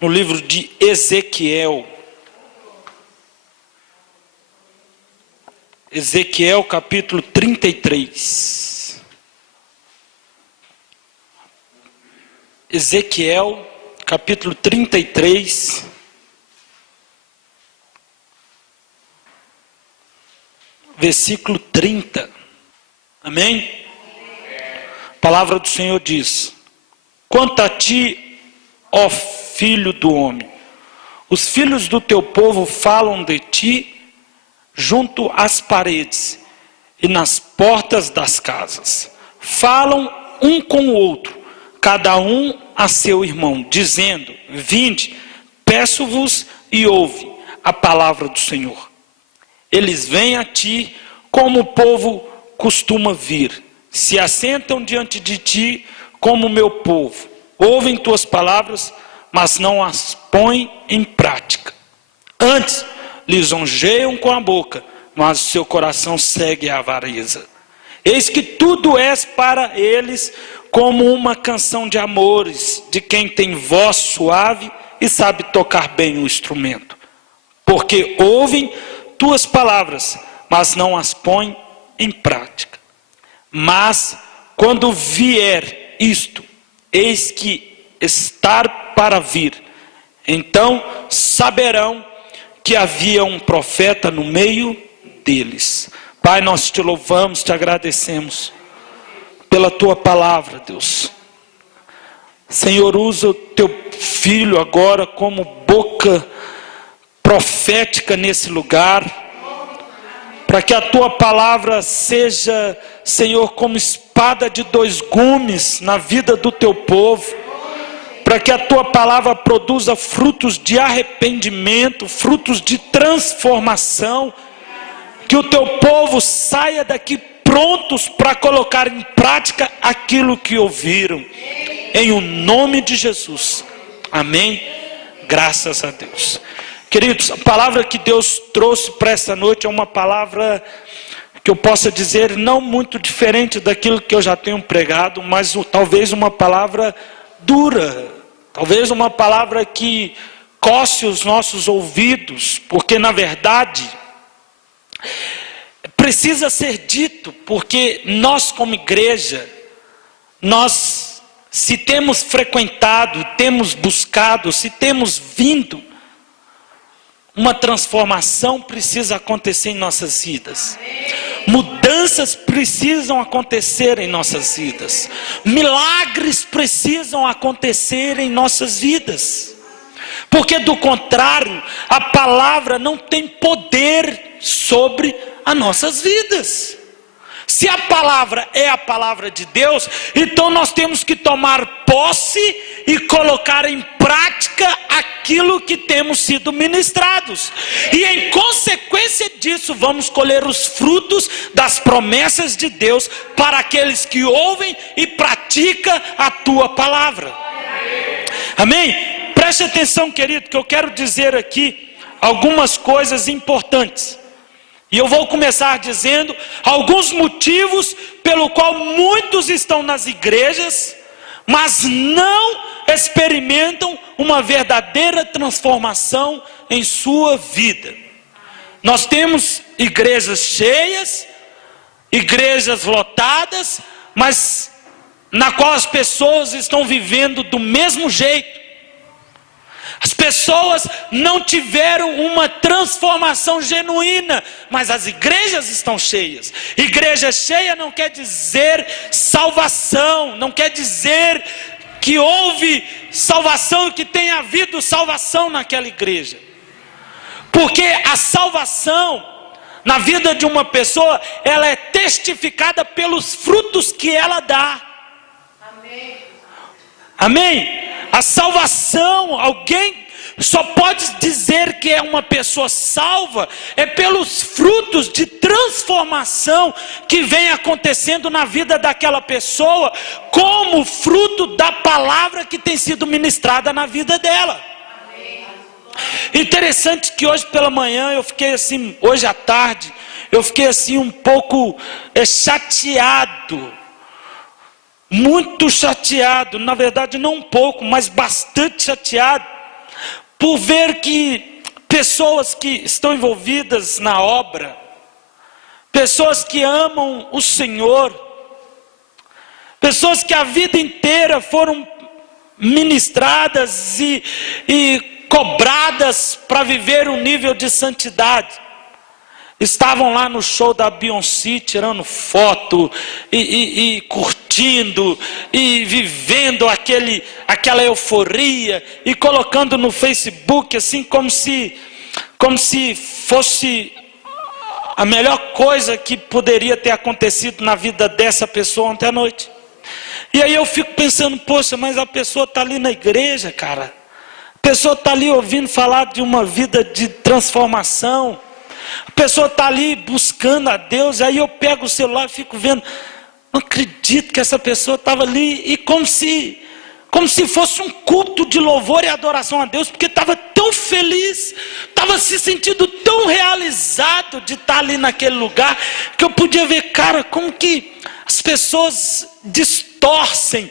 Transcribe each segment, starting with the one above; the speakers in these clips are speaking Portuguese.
no livro de Ezequiel. Ezequiel capítulo 33. Ezequiel capítulo 33. Versículo 30. Amém? A palavra do Senhor diz: quanto a ti, ó filho do homem, os filhos do teu povo falam de ti junto às paredes e nas portas das casas. Falam um com o outro, cada um a seu irmão, dizendo: vinde, peço-vos e ouve a palavra do Senhor. Eles vêm a ti como o povo costuma vir, se assentam diante de ti como o meu povo, ouvem tuas palavras, mas não as põem em prática. Antes, lisonjeiam com a boca, mas o seu coração segue a avareza. Eis que tudo és para eles como uma canção de amores, de quem tem voz suave e sabe tocar bem o instrumento. Porque ouvem tuas palavras, mas não as põem em prática. Mas, quando vier isto, eis que estar para vir, então saberão que havia um profeta no meio deles. Pai, nós te louvamos, te agradecemos pela tua palavra, Deus. Senhor, usa o teu filho agora como boca profética nesse lugar, para que a tua palavra seja, Senhor, como espada de dois gumes na vida do teu povo, para que a tua palavra produza frutos de arrependimento, frutos de transformação, que o teu povo saia daqui prontos para colocar em prática aquilo que ouviram, em o nome de Jesus, amém? Graças a Deus. Queridos, a palavra que Deus trouxe para essa noite é uma palavra que eu possa dizer não muito diferente daquilo que eu já tenho pregado, mas talvez uma palavra dura, talvez uma palavra que coce os nossos ouvidos, porque na verdade precisa ser dito, porque nós como igreja, nós se temos frequentado, temos buscado, se temos vindo, uma transformação precisa acontecer em nossas vidas. Mudanças precisam acontecer em nossas vidas. Milagres precisam acontecer em nossas vidas. Porque do contrário, a palavra não tem poder sobre as nossas vidas. Se a palavra é a palavra de Deus, então nós temos que tomar posse e colocar em prática aquilo que temos sido ministrados. E em consequência disso, vamos colher os frutos das promessas de Deus para aqueles que ouvem e praticam a tua palavra. Amém? Preste atenção, querido, que eu quero dizer aqui algumas coisas importantes. E eu vou começar dizendo alguns motivos pelo qual muitos estão nas igrejas, mas não experimentam uma verdadeira transformação em sua vida. Nós temos igrejas cheias, igrejas lotadas, mas na qual as pessoas estão vivendo do mesmo jeito. As pessoas não tiveram uma transformação genuína, mas as igrejas estão cheias. Igreja cheia não quer dizer salvação, não quer dizer que houve salvação, que tenha havido salvação naquela igreja. Porque a salvação na vida de uma pessoa, ela é testificada pelos frutos que ela dá. Amém. Amém? A salvação, alguém só pode dizer que é uma pessoa salva é pelos frutos de transformação que vem acontecendo na vida daquela pessoa, como fruto da palavra que tem sido ministrada na vida dela. Interessante que hoje pela manhã eu fiquei assim, hoje à tarde, eu fiquei assim um pouco chateado. Muito chateado, na verdade não um pouco, mas bastante chateado, por ver que pessoas que estão envolvidas na obra, pessoas que amam o Senhor, pessoas que a vida inteira foram ministradas e cobradas para viver um nível de santidade, estavam lá no show da Beyoncé tirando foto e curtindo e vivendo aquela euforia e colocando no Facebook assim como se fosse a melhor coisa que poderia ter acontecido na vida dessa pessoa ontem à noite. E aí eu fico pensando, poxa, mas a pessoa está ali na igreja, cara. A pessoa está ali ouvindo falar de uma vida de transformação. A pessoa está ali buscando a Deus. Aí eu pego o celular e fico vendo. Não acredito que essa pessoa estava ali. E como se fosse um culto de louvor e adoração a Deus. Porque estava tão feliz. Estava se sentindo tão realizado de estar ali naquele lugar. Que eu podia ver, cara, como que as pessoas distorcem,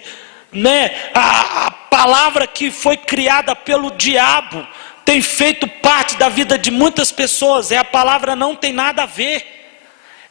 né, a palavra que foi criada pelo diabo, tem feito parte da vida de muitas pessoas. A palavra não tem nada a ver.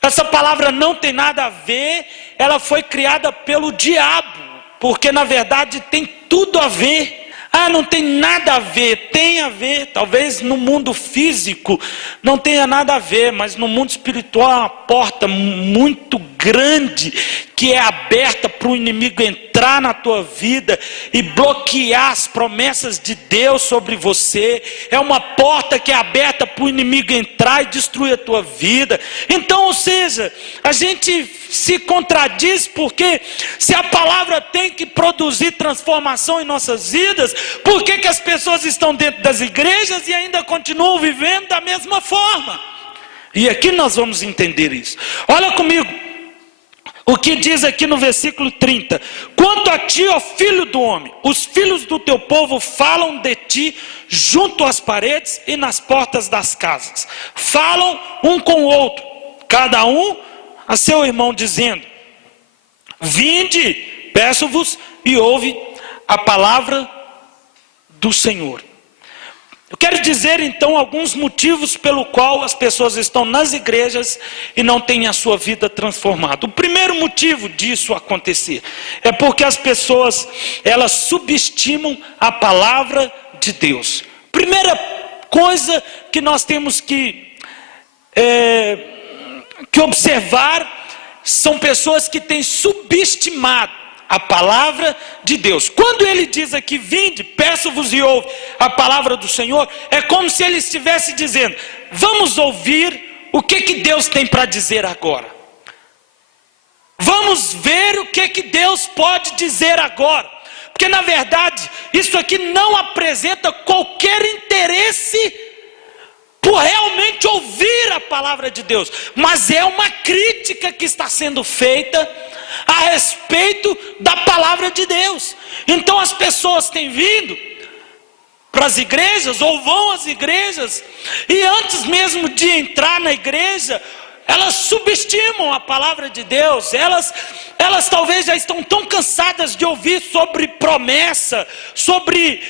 Essa palavra não tem nada a ver, ela foi criada pelo diabo, porque na verdade tem tudo a ver. Não tem nada a ver, tem a ver, talvez no mundo físico não tenha nada a ver, mas no mundo espiritual é uma porta muito grande que é aberta para o inimigo entrar na tua vida e bloquear as promessas de Deus sobre você. É uma porta que é aberta para o inimigo entrar e destruir a tua vida. Então, ou seja, a gente se contradiz, porque se a palavra tem que produzir transformação em nossas vidas, por que as pessoas estão dentro das igrejas e ainda continuam vivendo da mesma forma? E aqui nós vamos entender isso. Olha comigo o que diz aqui no versículo 30. Quanto a ti, ó filho do homem, os filhos do teu povo falam de ti junto às paredes e nas portas das casas. Falam um com o outro, cada um a seu irmão, dizendo: vinde, peço-vos, e ouve a palavra do Senhor. Eu quero dizer então alguns motivos pelo qual as pessoas estão nas igrejas e não têm a sua vida transformada. O primeiro motivo disso acontecer é porque as pessoas, elas subestimam a palavra de Deus. Primeira coisa que nós temos que observar são pessoas que têm subestimado a palavra de Deus. Quando ele diz aqui: vinde, peço-vos e ouve a palavra do Senhor, é como se ele estivesse dizendo: vamos ouvir o que Deus tem para dizer agora. Vamos ver o que Deus pode dizer agora. Porque na verdade, isso aqui não apresenta qualquer interesse por realmente ouvir a palavra de Deus, mas é uma crítica que está sendo feita a respeito da palavra de Deus. Então as pessoas têm vindo para as igrejas, ou vão às igrejas, e antes mesmo de entrar na igreja, elas subestimam a palavra de Deus. Elas talvez já estão tão cansadas de ouvir sobre promessa, sobre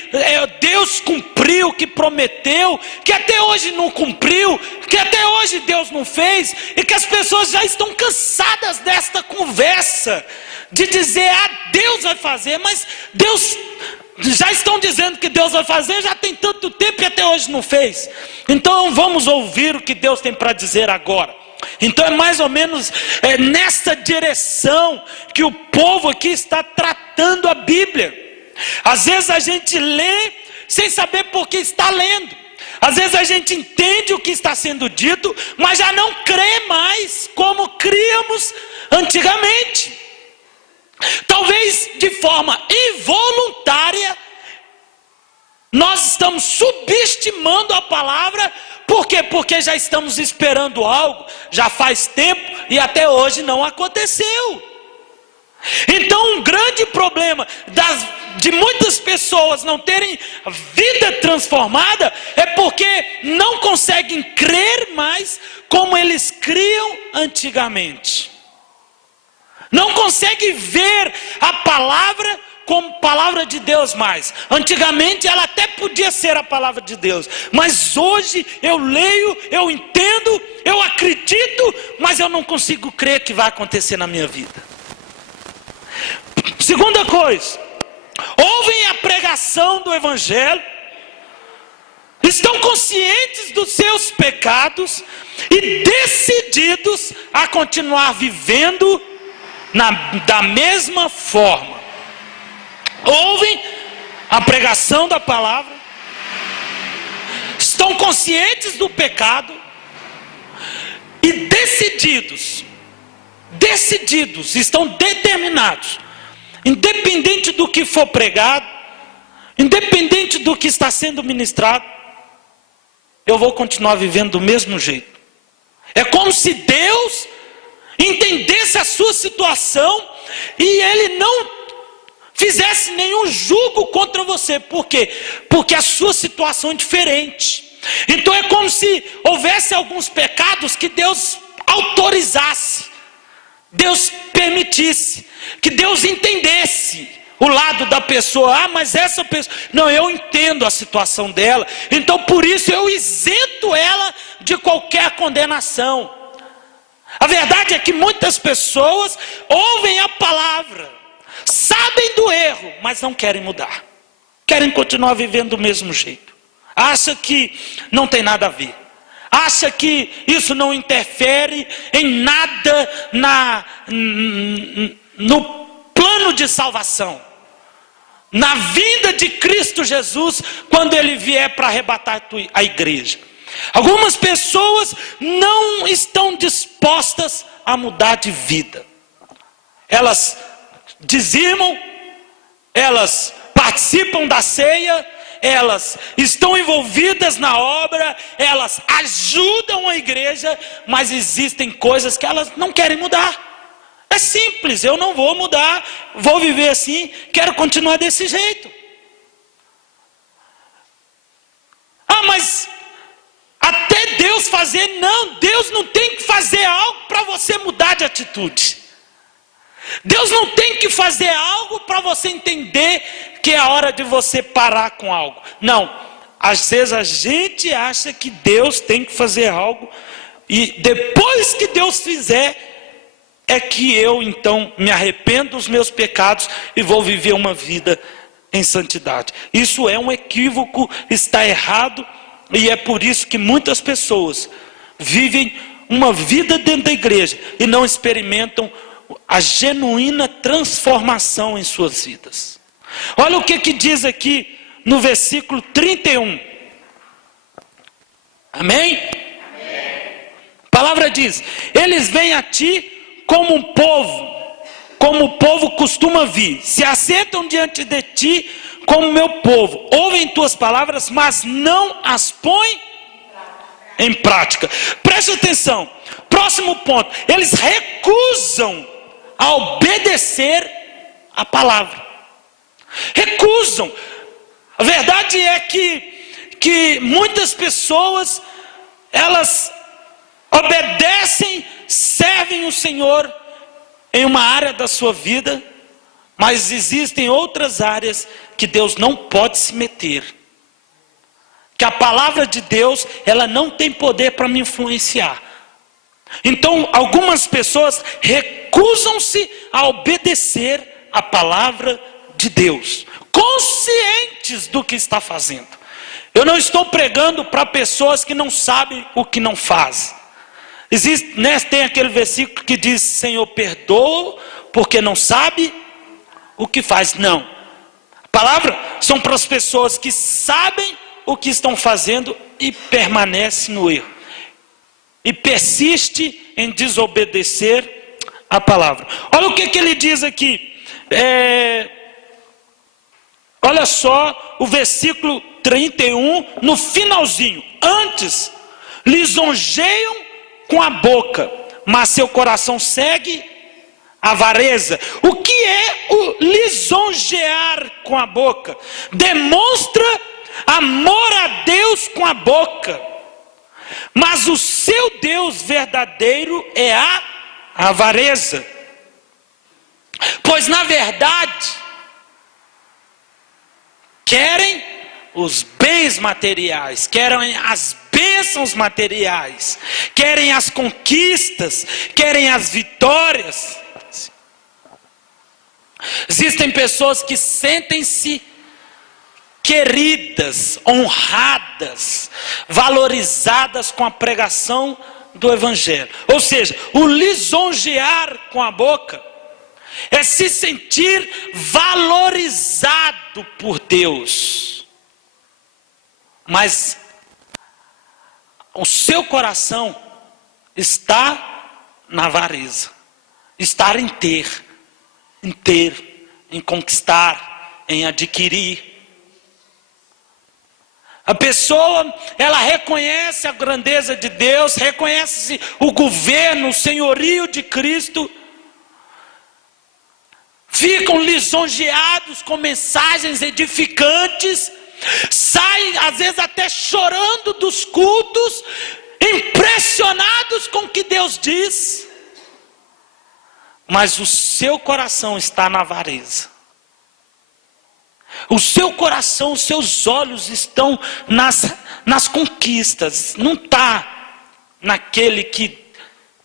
Deus cumpriu o que prometeu, que até hoje não cumpriu, que até hoje Deus não fez, e que as pessoas já estão cansadas desta conversa, de dizer: Deus vai fazer, mas Deus... Já estão dizendo que Deus vai fazer, já tem tanto tempo e até hoje não fez. Então vamos ouvir o que Deus tem para dizer agora. Então é mais ou menos nessa direção que o povo aqui está tratando a Bíblia. Às vezes a gente lê sem saber por que está lendo. Às vezes a gente entende o que está sendo dito, mas já não crê mais como críamos antigamente. Talvez de forma involuntária nós estamos subestimando a palavra. Por quê? Porque já estamos esperando algo já faz tempo e até hoje não aconteceu. Então um grande problema de muitas pessoas não terem vida transformada é porque não conseguem crer mais como eles criam antigamente. Não consegue ver a palavra como palavra de Deus mais. Antigamente ela até podia ser a palavra de Deus, mas hoje eu leio, eu entendo, eu acredito, mas eu não consigo crer que vai acontecer na minha vida. Segunda coisa, ouvem a pregação do Evangelho, estão conscientes dos seus pecados e decididos a continuar vivendo da mesma forma. Ouvem a pregação da palavra, estão conscientes do pecado e decididos, estão determinados, independente do que for pregado, independente do que está sendo ministrado, eu vou continuar vivendo do mesmo jeito. É como se Deus entendesse a sua situação e Ele não fizesse nenhum julgo contra você. Por quê? Porque a sua situação é diferente. Então é como se houvesse alguns pecados que Deus autorizasse, Deus permitisse, que Deus entendesse o lado da pessoa. Mas essa pessoa, não, eu entendo a situação dela, então por isso eu isento ela de qualquer condenação. A verdade é que muitas pessoas ouvem a palavra, sabem do erro, mas não querem mudar, querem continuar vivendo do mesmo jeito. Acha que não tem nada a ver, acha que isso não interfere em nada no plano de salvação, na vinda de Cristo Jesus, quando Ele vier para arrebatar a igreja. Algumas pessoas não estão dispostas a mudar de vida. Elas dizimam, elas participam da ceia, elas estão envolvidas na obra, elas ajudam a igreja, mas existem coisas que elas não querem mudar. É simples, eu não vou mudar, vou viver assim, quero continuar desse jeito. Mas até Deus fazer, não, Deus não tem que fazer algo para você mudar de atitude. Deus não tem que fazer algo para você entender que é a hora de você parar com algo. Não, às vezes a gente acha que Deus tem que fazer algo, e depois que Deus fizer, é que eu então me arrependo dos meus pecados e vou viver uma vida em santidade. Isso é um equívoco, está errado, e é por isso que muitas pessoas vivem uma vida dentro da igreja e não experimentam a genuína transformação em suas vidas. Olha o que diz aqui no versículo 31. Amém? A palavra diz: eles vêm a ti como o povo costuma vir, se assentam diante de ti como meu povo, ouvem tuas palavras, mas não as põem em prática. Preste atenção, próximo ponto, eles recusam a obedecer a palavra, recusam. A verdade é que muitas pessoas, elas obedecem, servem o Senhor em uma área da sua vida, mas existem outras áreas que Deus não pode se meter, que a palavra de Deus, ela não tem poder para me influenciar. Então algumas pessoas recusam-se a obedecer a palavra de Deus, conscientes do que está fazendo. Eu não estou pregando para pessoas que não sabem o que não fazem. Tem aquele versículo que diz: Senhor, perdoa porque não sabe o que faz. Não, a palavra são para as pessoas que sabem o que estão fazendo e permanecem no erro, e persiste em desobedecer a palavra. Olha o que ele diz aqui, olha só o versículo 31, no finalzinho: antes lisonjeiam com a boca, mas seu coração segue a avareza. O que é o lisonjear com a boca? Demonstra amor a Deus com a boca, mas o seu Deus verdadeiro é a avareza. Pois na verdade, os bens materiais, querem as bênçãos materiais, querem as conquistas, querem as vitórias. Existem pessoas que sentem-se queridas, honradas, valorizadas com a pregação do Evangelho. Ou seja, o lisonjear com a boca é se sentir valorizado por Deus. Mas o seu coração está na avareza, está em ter, em conquistar, em adquirir. A pessoa, ela reconhece a grandeza de Deus, reconhece o governo, o senhorio de Cristo, ficam lisonjeados com mensagens edificantes, saem às vezes até chorando dos cultos, impressionados com o que Deus diz, mas o seu coração está na avareza. O seu coração, os seus olhos estão nas conquistas, não está naquele que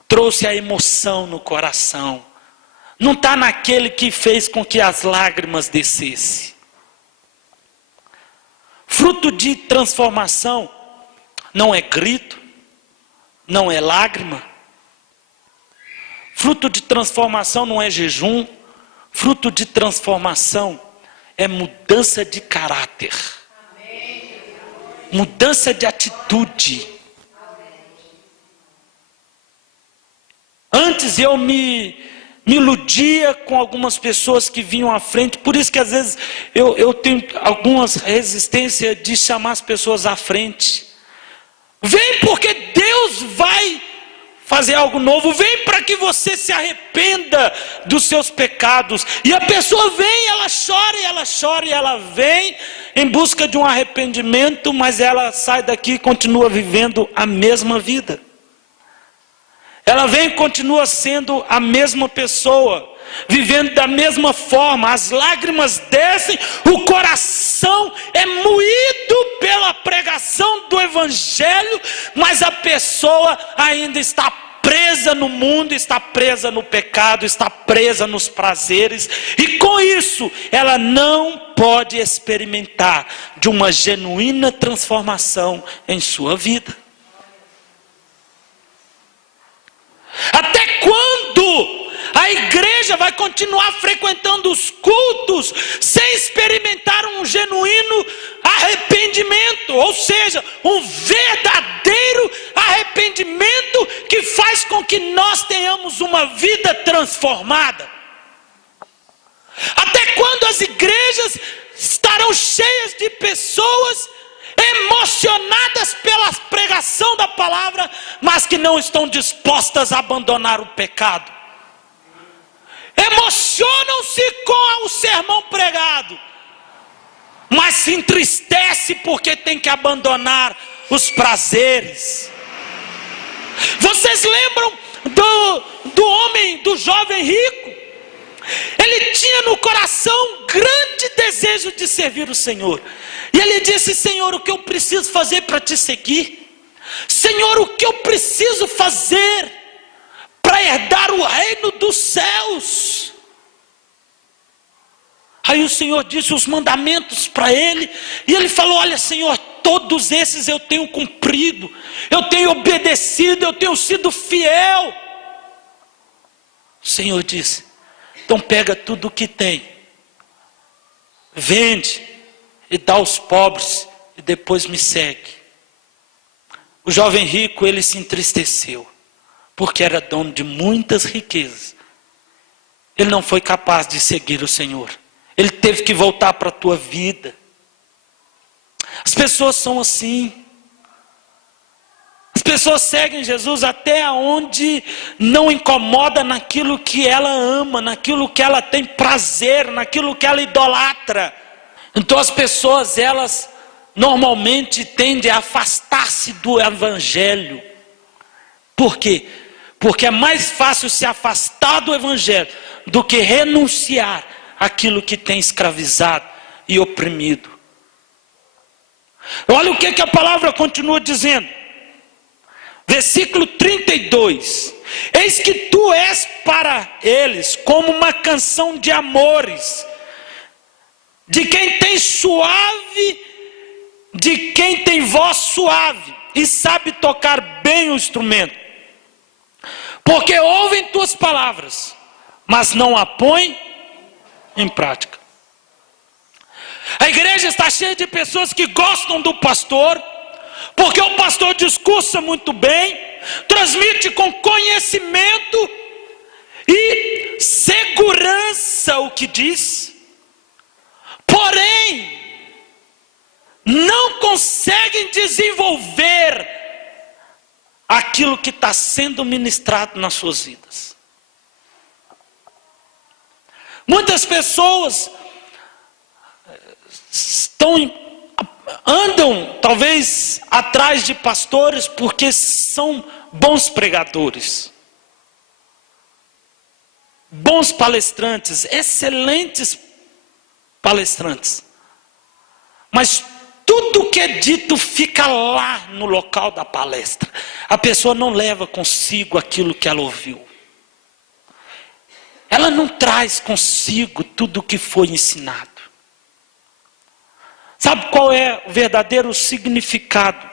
trouxe a emoção no coração, não está naquele que fez com que as lágrimas descessem. Fruto de transformação não é grito, não é lágrima. Fruto de transformação não é jejum. Fruto de transformação é mudança de caráter. Mudança de atitude. Antes eu me iludia com algumas pessoas que vinham à frente, por isso que às vezes eu tenho algumas resistências de chamar as pessoas à frente. Vem porque Deus vai fazer algo novo, vem para que você se arrependa dos seus pecados. E a pessoa vem, ela chora e ela vem em busca de um arrependimento, mas ela sai daqui e continua vivendo a mesma vida. Ela vem e continua sendo a mesma pessoa, vivendo da mesma forma, as lágrimas descem, o coração é moído pela pregação do Evangelho, mas a pessoa ainda está presa no mundo, está presa no pecado, está presa nos prazeres, e com isso ela não pode experimentar de uma genuína transformação em sua vida. Até quando a igreja vai continuar frequentando os cultos sem experimentar um genuíno arrependimento, ou seja, um verdadeiro arrependimento que faz com que nós tenhamos uma vida transformada? Até quando as igrejas estarão cheias de pessoas emocionadas pela pregação da palavra, mas que não estão dispostas a abandonar o pecado? Emocionam-se com o sermão pregado, mas se entristece porque tem que abandonar os prazeres. Vocês lembram do jovem rico? Ele tinha no coração grande desejo de servir o Senhor. E ele disse: Senhor, o que eu preciso fazer para te seguir? Senhor, o que eu preciso fazer para herdar o reino dos céus? Aí o Senhor disse os mandamentos para ele, e ele falou: olha, Senhor, todos esses eu tenho cumprido, eu tenho obedecido, eu tenho sido fiel. O Senhor disse: então pega tudo o que tem, vende e dá aos pobres, e depois me segue. O jovem rico, ele se entristeceu, porque era dono de muitas riquezas. Ele não foi capaz de seguir o Senhor. Ele teve que voltar para a tua vida. As pessoas são assim. As pessoas seguem Jesus até onde não incomoda naquilo que ela ama, naquilo que ela tem prazer, naquilo que ela idolatra. Então as pessoas, elas normalmente tendem a afastar-se do Evangelho. Por quê? Porque é mais fácil se afastar do Evangelho do que renunciar àquilo que tem escravizado e oprimido. Olha o que a palavra continua dizendo. Versículo 32. Eis que tu és para eles como uma canção de amores, de quem tem suave, de quem tem voz suave e sabe tocar bem o instrumento. Porque ouvem tuas palavras, mas não a põem em prática. A igreja está cheia de pessoas que gostam do pastor, porque o pastor discursa muito bem, transmite com conhecimento e segurança o que diz, porém não conseguem desenvolver aquilo que está sendo ministrado nas suas vidas. Muitas pessoas andam talvez atrás de pastores porque são bons pregadores, bons palestrantes, excelentes palestrantes, mas tudo que é dito fica lá no local da palestra. A pessoa não leva consigo aquilo que ela ouviu. Ela não traz consigo tudo o que foi ensinado. Sabe qual é o verdadeiro significado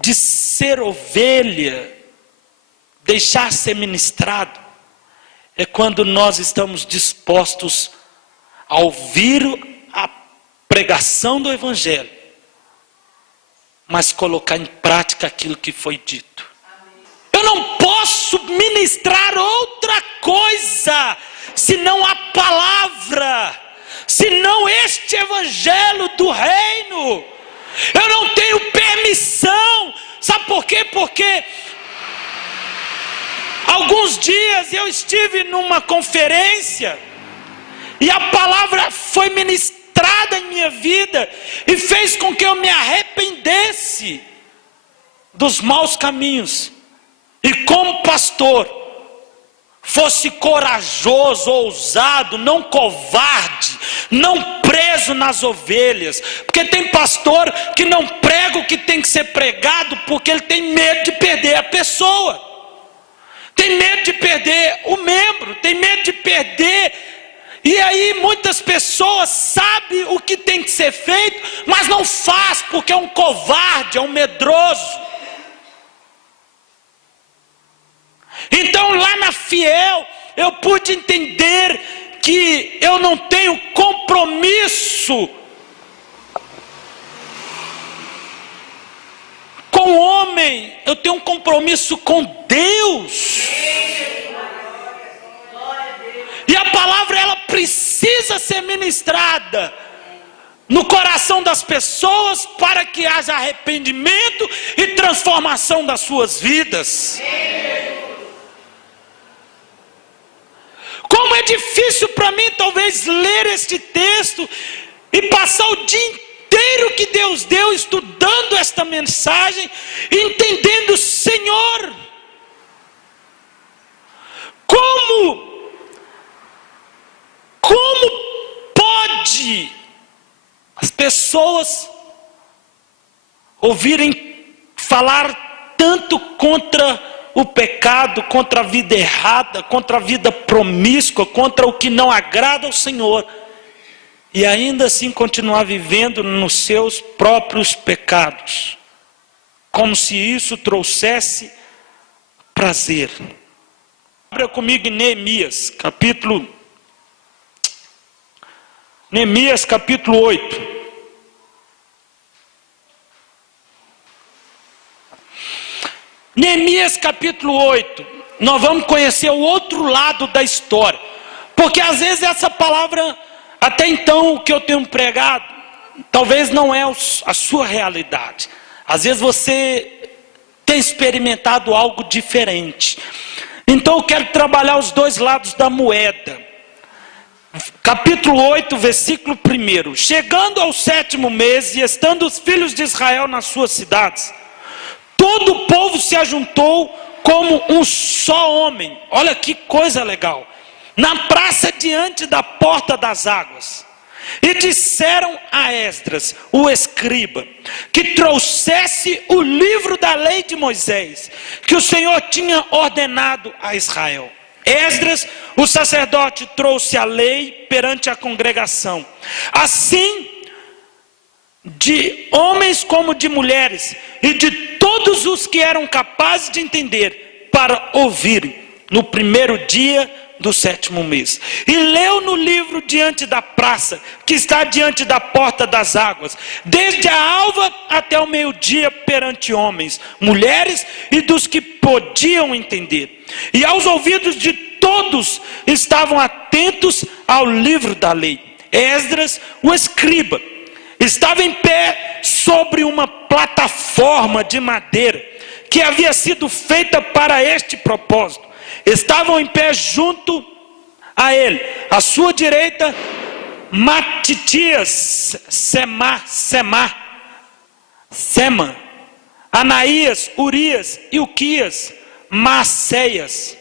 de ser ovelha, deixar ser ministrado? É quando nós estamos dispostos a ouvir a pregação do Evangelho, mas colocar em prática aquilo que foi dito. Eu não posso ministrar outra coisa senão a palavra, senão este Evangelho do reino. Eu não tenho permissão. Sabe por quê? Porque alguns dias eu estive numa conferência e a palavra foi ministrada em minha vida e fez com que eu me arrependesse dos maus caminhos. E como pastor, fosse corajoso, ousado, não covarde, não preso nas ovelhas. Porque tem pastor que não prega o que tem que ser pregado porque ele tem medo de perder a pessoa. Tem medo de perder o membro, tem medo de perder. E aí muitas pessoas sabem o que tem que ser feito, mas não faz porque é um covarde, é um medroso. Então lá na Fiel eu pude entender que eu não tenho compromisso com o homem, eu tenho um compromisso com Deus. E a palavra ela precisa ser ministrada no coração das pessoas para que haja arrependimento e transformação das suas vidas. Como é difícil para mim talvez ler este texto e passar o dia inteiro que Deus deu estudando esta mensagem, entendendo, Senhor, como pode as pessoas ouvirem falar tanto contra o pecado, contra a vida errada, contra a vida promíscua, contra o que não agrada ao Senhor, e ainda assim continuar vivendo nos seus próprios pecados, como se isso trouxesse prazer? Abra comigo em Neemias capítulo 8. Neemias capítulo 8, nós vamos conhecer o outro lado da história, porque às vezes essa palavra, até então o que eu tenho pregado, talvez não é a sua realidade, às vezes você tem experimentado algo diferente, então eu quero trabalhar os dois lados da moeda. Capítulo 8, versículo 1, chegando ao 7º mês e estando os filhos de Israel nas suas cidades, todo o povo se ajuntou como um só homem. Olha que coisa legal. Na praça diante da porta das águas. E disseram a Esdras, o escriba, que trouxesse o livro da lei de Moisés, que o Senhor tinha ordenado a Israel. Esdras, o sacerdote, trouxe a lei perante a congregação, assim de homens como de mulheres, e de todos os que eram capazes de entender, para ouvirem, no primeiro dia do 7º mês. E leu no livro diante da praça, que está diante da porta das águas, desde a alva até o meio-dia, perante homens, mulheres e dos que podiam entender. E aos ouvidos de todos estavam atentos ao livro da lei. Esdras, o escriba, estava em pé sobre uma plataforma de madeira, que havia sido feita para este propósito. Estavam em pé junto a ele, à sua direita, Matitias, Sema, Anaías, Urias, Ilquias, Maceias.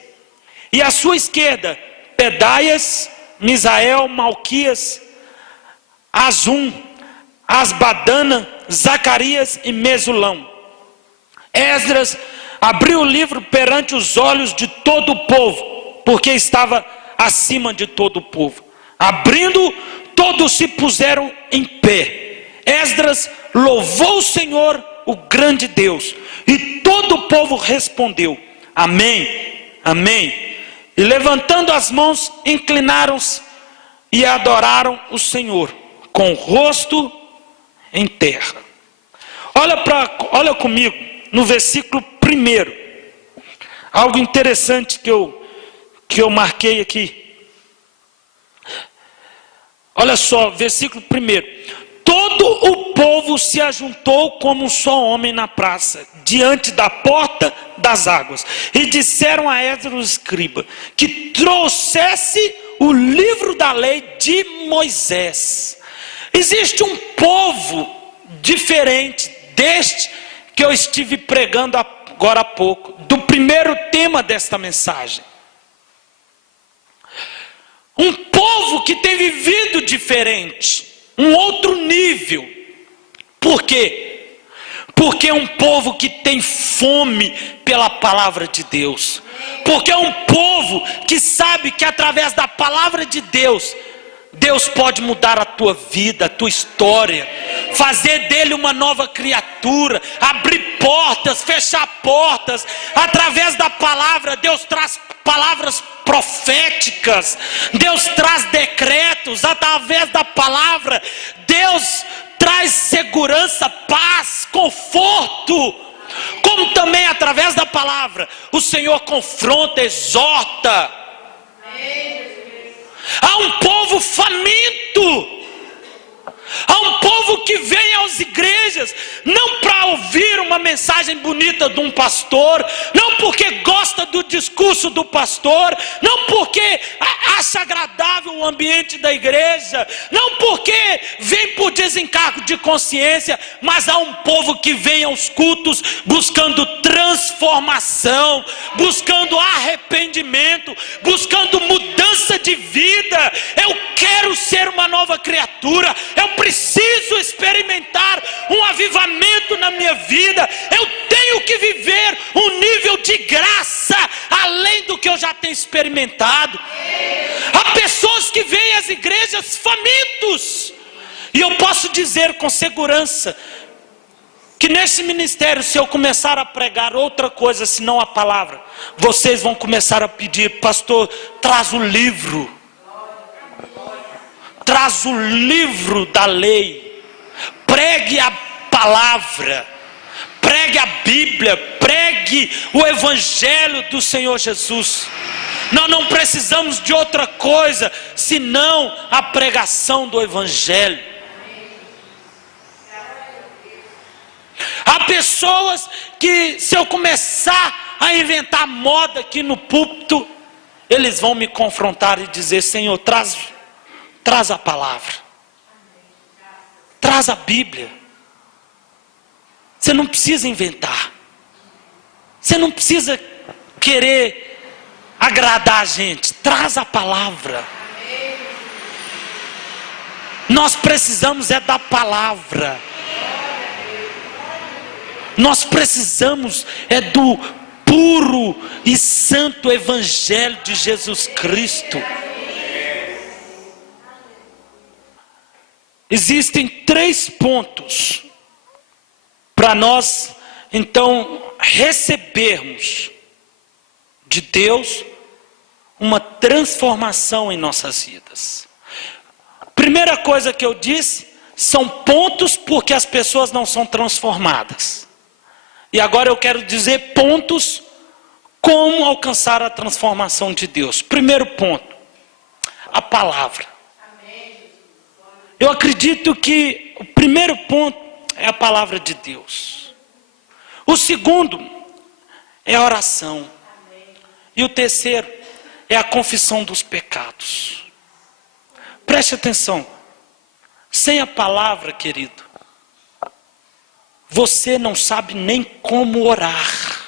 E à sua esquerda, Pedaias, Misael, Malquias, Azum, Asbadana, Zacarias e Mesulão. Esdras abriu o livro perante os olhos de todo o povo, porque estava acima de todo o povo. Abrindo, todos se puseram em pé. Esdras louvou o Senhor, o grande Deus, e todo o povo respondeu: amém, amém. E levantando as mãos, inclinaram-se e adoraram o Senhor, com o rosto em terra. Olha comigo no versículo 1, algo interessante que eu marquei aqui. Olha só, versículo 1. Todo o povo se ajuntou como um só homem na praça, diante da porta das águas, e disseram a Esdras o escriba, que trouxesse o livro da lei de Moisés. Existe um povo diferente deste que eu estive pregando agora há pouco, do primeiro tema desta mensagem. Um povo que tem vivido diferente, um outro nível. Por quê? Porque é um povo que tem fome pela palavra de Deus. Porque é um povo que sabe que através da palavra de Deus, Deus pode mudar a tua vida, a tua história, fazer dele uma nova criatura, abrir portas, fechar portas. Através da palavra, Deus traz palavras proféticas, Deus traz decretos. Através da palavra, Deus traz segurança, paz, conforto. Como também através da palavra, o Senhor confronta, exorta. Há um povo faminto. Há um povo que vem às igrejas, não para ouvir uma mensagem bonita de um pastor, não porque gosta do discurso do pastor, não porque acha agradável o ambiente da igreja, não porque vem por desencargo de consciência, mas há um povo que vem aos cultos buscando transformação, buscando arrependimento, buscando mudança de vida. Eu quero ser uma nova criatura, eu preciso experimentar um avivamento na minha vida, eu tenho que viver um nível de graça além do que eu já tenho experimentado. Há pessoas que vêm às igrejas famintos, e eu posso dizer com segurança que nesse ministério, se eu começar a pregar outra coisa senão a palavra, vocês vão começar a pedir: pastor, traz o livro. Traz o livro da lei, pregue a palavra, pregue a Bíblia, pregue o Evangelho do Senhor Jesus. Nós não precisamos de outra coisa senão a pregação do Evangelho. Há pessoas que, se eu começar a inventar moda aqui no púlpito, eles vão me confrontar e dizer: Senhor, traz a palavra, traz a Bíblia. Você não precisa inventar, você não precisa querer agradar a gente, traz a palavra. Nós precisamos é da palavra. Nós precisamos é do puro e santo evangelho de Jesus Cristo. Existem 3 pontos para nós então recebermos de Deus uma transformação em nossas vidas. Primeira coisa que eu disse, são pontos porque as pessoas não são transformadas. E agora eu quero dizer pontos como alcançar a transformação de Deus. Primeiro ponto, a palavra. Eu acredito que o primeiro ponto é a palavra de Deus. O segundo é a oração. E o terceiro é a confissão dos pecados. Preste atenção. Sem a palavra, querido, você não sabe nem como orar.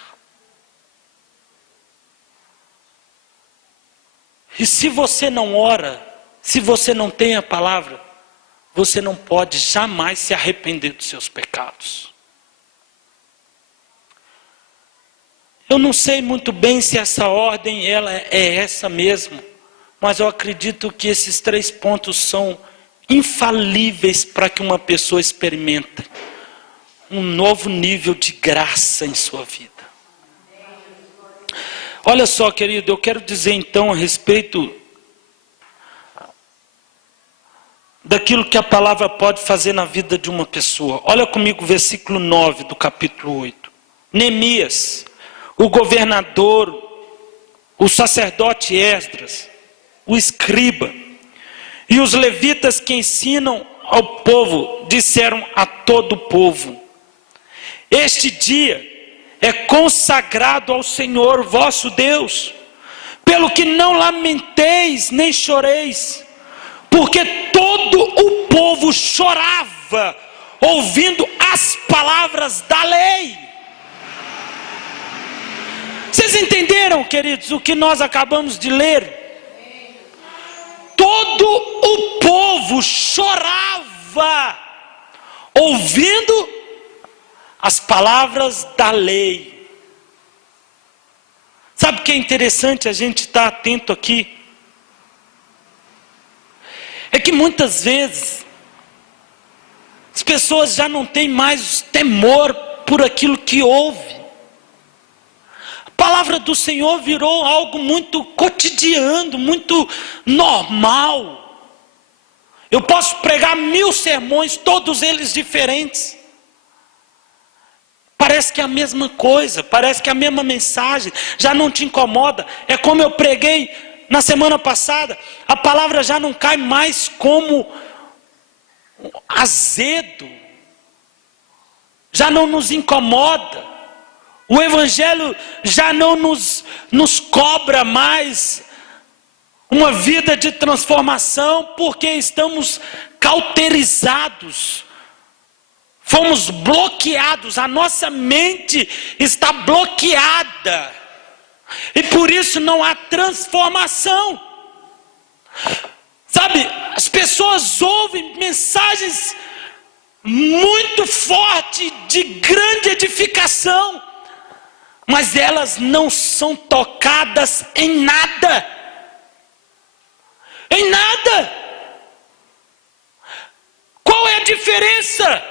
E se você não ora, se você não tem a palavra, você não pode jamais se arrepender dos seus pecados. Eu não sei muito bem se essa ordem ela é essa mesmo, mas eu acredito que esses 3 pontos são infalíveis para que uma pessoa experimente um novo nível de graça em sua vida. Olha só, querido, eu quero dizer então a respeito daquilo que a palavra pode fazer na vida de uma pessoa. Olha comigo o versículo 9 do capítulo 8. Neemias, o governador, o sacerdote Esdras, o escriba e os levitas que ensinam ao povo, disseram a todo o povo: este dia é consagrado ao Senhor vosso Deus, pelo que não lamenteis nem choreis, porque todo o povo chorava ouvindo as palavras da lei. Vocês entenderam, queridos, o que nós acabamos de ler? Todo o povo chorava ouvindo as palavras da lei. Sabe o que é interessante a gente estar atento aqui? É que muitas vezes as pessoas já não têm mais temor por aquilo que ouve. A palavra do Senhor virou algo muito cotidiano, muito normal. Eu posso pregar 1000 sermões, todos eles diferentes. Parece que é a mesma coisa, parece que é a mesma mensagem, já não te incomoda. É como eu preguei na semana passada, a palavra já não cai mais como azedo, já não nos incomoda. O evangelho já não nos cobra mais uma vida de transformação, porque estamos cauterizados. Fomos bloqueados, a nossa mente está bloqueada. E por isso não há transformação. Sabe, as pessoas ouvem mensagens muito fortes, de grande edificação, mas elas não são tocadas em nada. Em nada. Qual é a diferença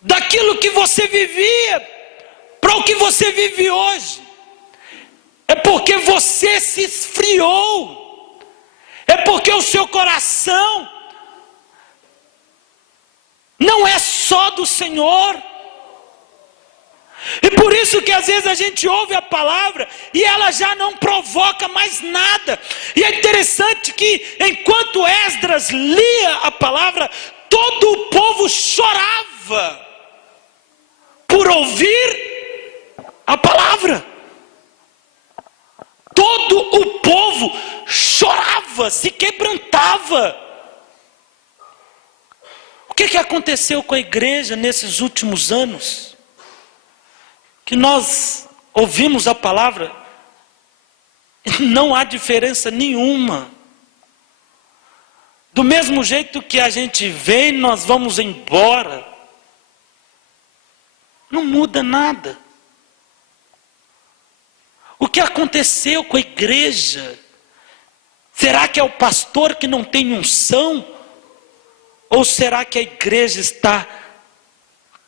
daquilo que você vivia para o que você vive hoje? É porque você se esfriou, é porque o seu coração não é só do Senhor. E por isso que às vezes a gente ouve a palavra e ela já não provoca mais nada. E é interessante que enquanto Esdras lia a palavra, todo o povo chorava por ouvir a palavra. Todo o povo chorava, se quebrantava. O que aconteceu com a igreja nesses últimos anos? Que nós ouvimos a palavra, não há diferença nenhuma Do mesmo jeito que a gente vem, nós vamos embora. Não muda nada. O que aconteceu com a igreja? Será que é o pastor que não tem unção? Ou será que a igreja está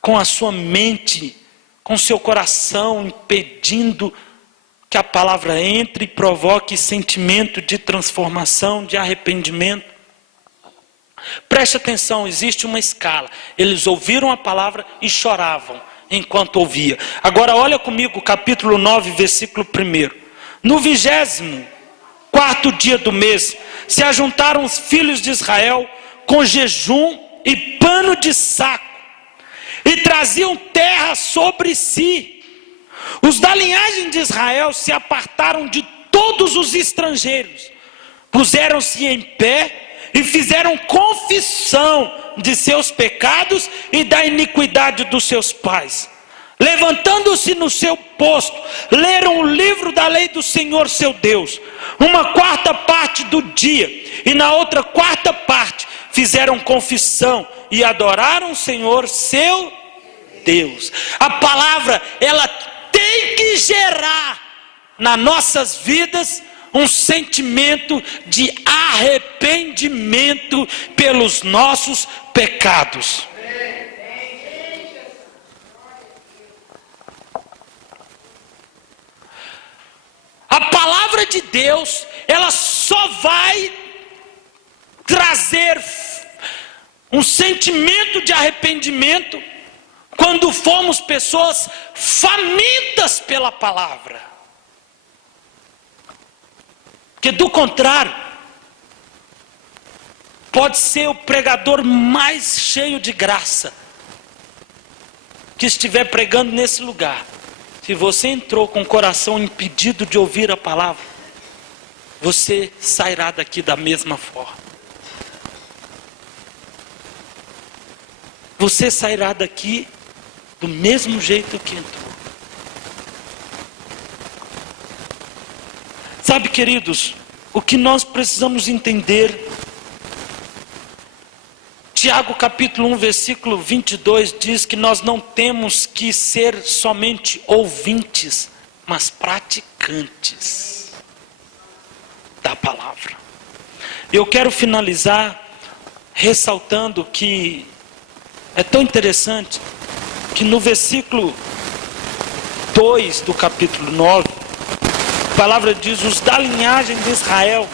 com a sua mente, com seu coração, impedindo que a palavra entre e provoque sentimento de transformação, de arrependimento? Preste atenção, existe uma escala. Eles ouviram a palavra e choravam enquanto ouvia. Agora olha comigo, capítulo 9, versículo 1. No 24º dia do mês, se ajuntaram os filhos de Israel com jejum e pano de saco, e traziam terra sobre si. Os da linhagem de Israel se apartaram de todos os estrangeiros, puseram-se em pé e fizeram confissão de seus pecados e da iniquidade dos seus pais. Levantando-se no seu posto, leram o livro da lei do Senhor seu Deus, uma quarta parte do dia, e na outra quarta parte fizeram confissão e adoraram o Senhor seu Deus. A palavra, ela tem que gerar nas nossas vidas um sentimento de arrependimento pelos nossos pecados. A palavra de Deus, ela só vai trazer um sentimento de arrependimento quando formos pessoas famintas pela palavra. Porque do contrário, pode ser o pregador mais cheio de graça que estiver pregando nesse lugar. Se você entrou com o coração impedido de ouvir a palavra, você sairá daqui da mesma forma. Você sairá daqui do mesmo jeito que entrou. Sabe, queridos, o que nós precisamos entender, Tiago capítulo 1, versículo 22 diz que nós não temos que ser somente ouvintes, mas praticantes da palavra. Eu quero finalizar ressaltando que é tão interessante que no versículo 2 do capítulo 9, a palavra diz: os da linhagem de Israel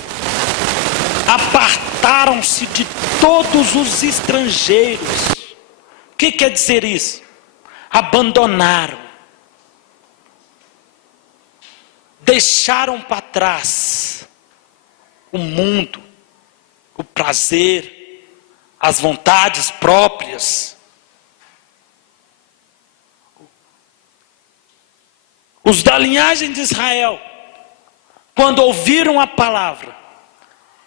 apartaram-se de todos os estrangeiros. O que quer dizer isso? Abandonaram, deixaram para trás o mundo, o prazer, as vontades próprias. Os da linhagem de Israel, quando ouviram a palavra,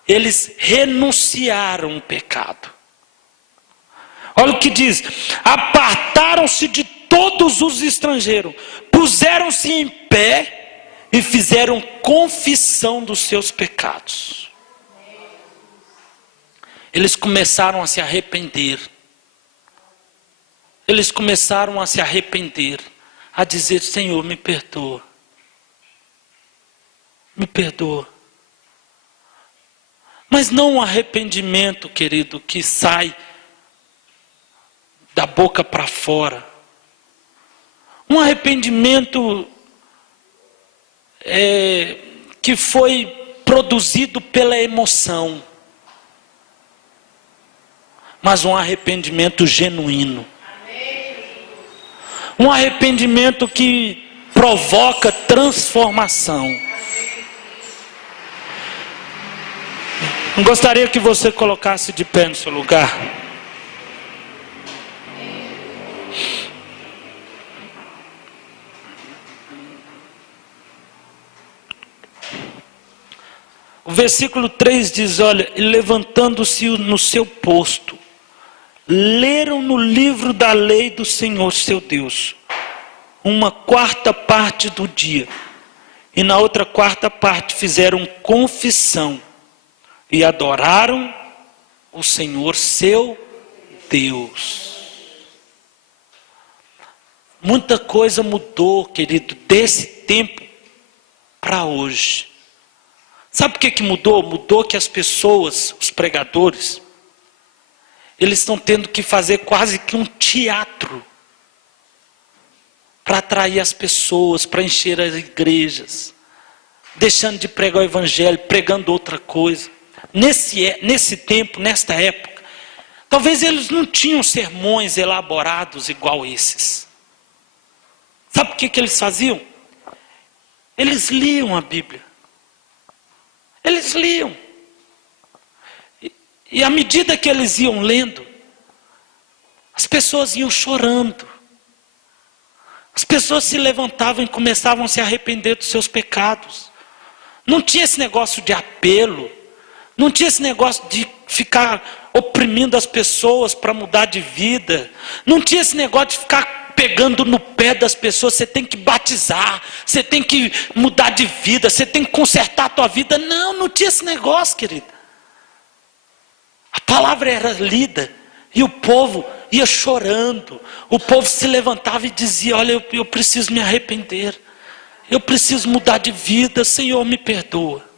eles renunciaram o pecado. Olha o que diz: apartaram-se de todos os estrangeiros, puseram-se em pé e fizeram confissão dos seus pecados. Eles começaram a se arrepender. Eles começaram a se arrepender, a dizer: Senhor, me perdoa. Me perdoa. Mas não um arrependimento, querido, que sai da boca para fora. Um arrependimento que foi produzido pela emoção. Mas um arrependimento genuíno. Um arrependimento que provoca transformação. Gostaria que você colocasse de pé no seu lugar. O versículo 3 diz: olha, levantando-se no seu posto, leram no livro da lei do Senhor seu Deus, uma quarta parte do dia, e na outra quarta parte fizeram confissão, e adoraram o Senhor seu Deus. Muita coisa mudou, querido, desse tempo para hoje. Sabe por que mudou? Mudou que as pessoas, os pregadores, eles estão tendo que fazer quase que um teatro para atrair as pessoas, para encher as igrejas, deixando de pregar o evangelho, pregando outra coisa. Nesse tempo, nesta época, talvez eles não tinham sermões elaborados igual esses. Sabe por que eles faziam? Eles liam a Bíblia. Eles liam. E à medida que eles iam lendo, as pessoas iam chorando. As pessoas se levantavam e começavam a se arrepender dos seus pecados. Não tinha esse negócio de apelo. Não tinha esse negócio de ficar oprimindo as pessoas para mudar de vida. Não tinha esse negócio de ficar pegando no pé das pessoas. Você tem que batizar, você tem que mudar de vida, você tem que consertar a tua vida. Não tinha esse negócio, querido. A palavra era lida e o povo ia chorando. O povo se levantava e dizia: olha, eu preciso me arrepender. Eu preciso mudar de vida. Senhor, me perdoa.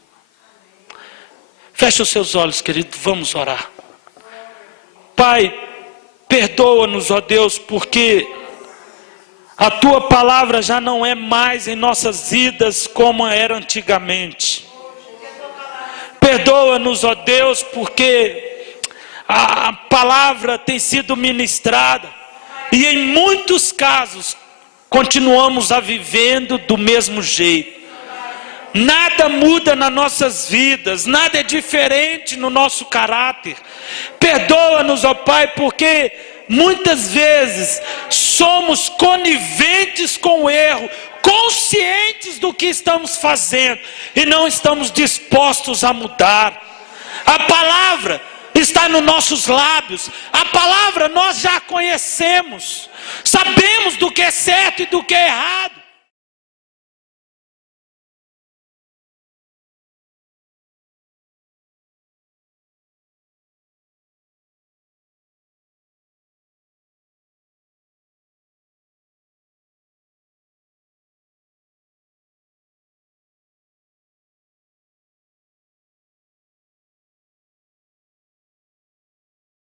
Feche os seus olhos, querido, vamos orar. Pai, perdoa-nos, ó Deus, porque a tua palavra já não é mais em nossas vidas como era antigamente. Perdoa-nos, ó Deus, porque a palavra tem sido ministrada e em muitos casos continuamos a vivendo do mesmo jeito. Nada muda nas nossas vidas, nada é diferente no nosso caráter. Perdoa-nos, ó Pai, porque muitas vezes somos coniventes com o erro, conscientes do que estamos fazendo e não estamos dispostos a mudar. A palavra está nos nossos lábios, a palavra nós já conhecemos, sabemos do que é certo e do que é errado.